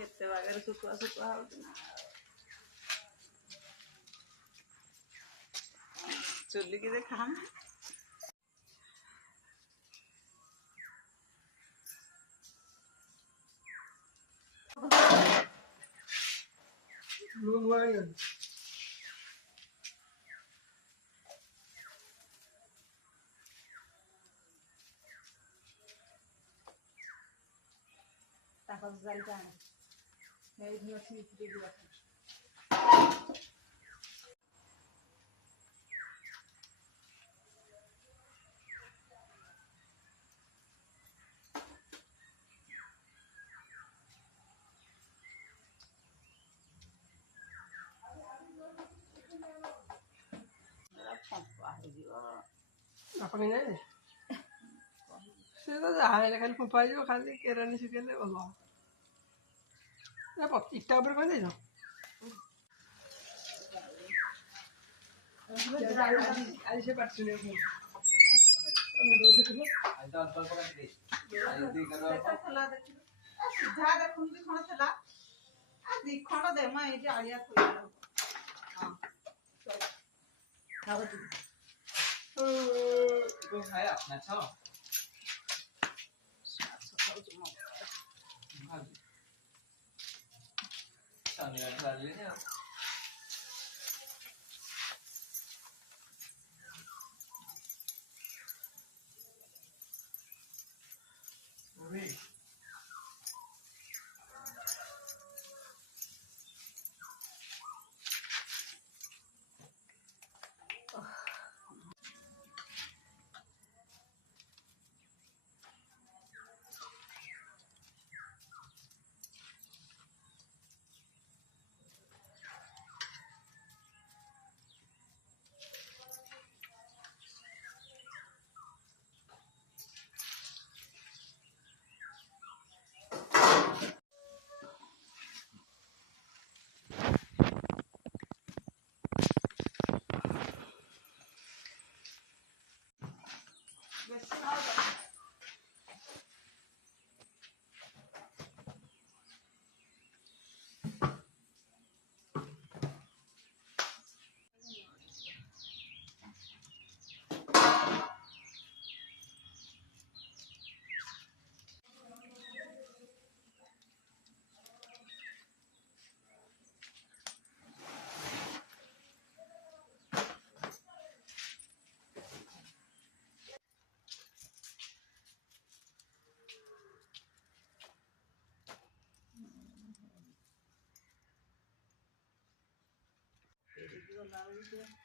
କେତେ ବାଗରେ ଶୁଖୁଆ ହଉଛି ନା ଚୁଲିକି ଦେଖା ତାଙ୍କ ଚାଲି ଜାଣେ ଏଇଠି ଅଛି ଯିବା ଫମ୍ପା ହେଇଯିବ ଆପଣ ଜାଣିଲେ ସେ ତ ଯାହା ହେଲେ ଖାଲି ଫମ୍ପା ହେଇଯିବ ଖାଲି କେରାନୀ ଶୁଖେଇଲେ ଭଲ ଇଟା ଉପରେ କଣ ଦେଇଛ ଆଜି ସେ ପାଟି ସିଧା ଦେଖୁଛନ୍ତି ଖଣ୍ଡ ଥିଲା ଦି ଖଣ୍ଡ ଦେମା ଏଇଠି ଆଳିଆ ଖୋଇଲା ଖାଇବା ମାଛ ଶନିବାର ବାହାରିଲେଣି ଆଉ ଗଲା ବେଳକୁ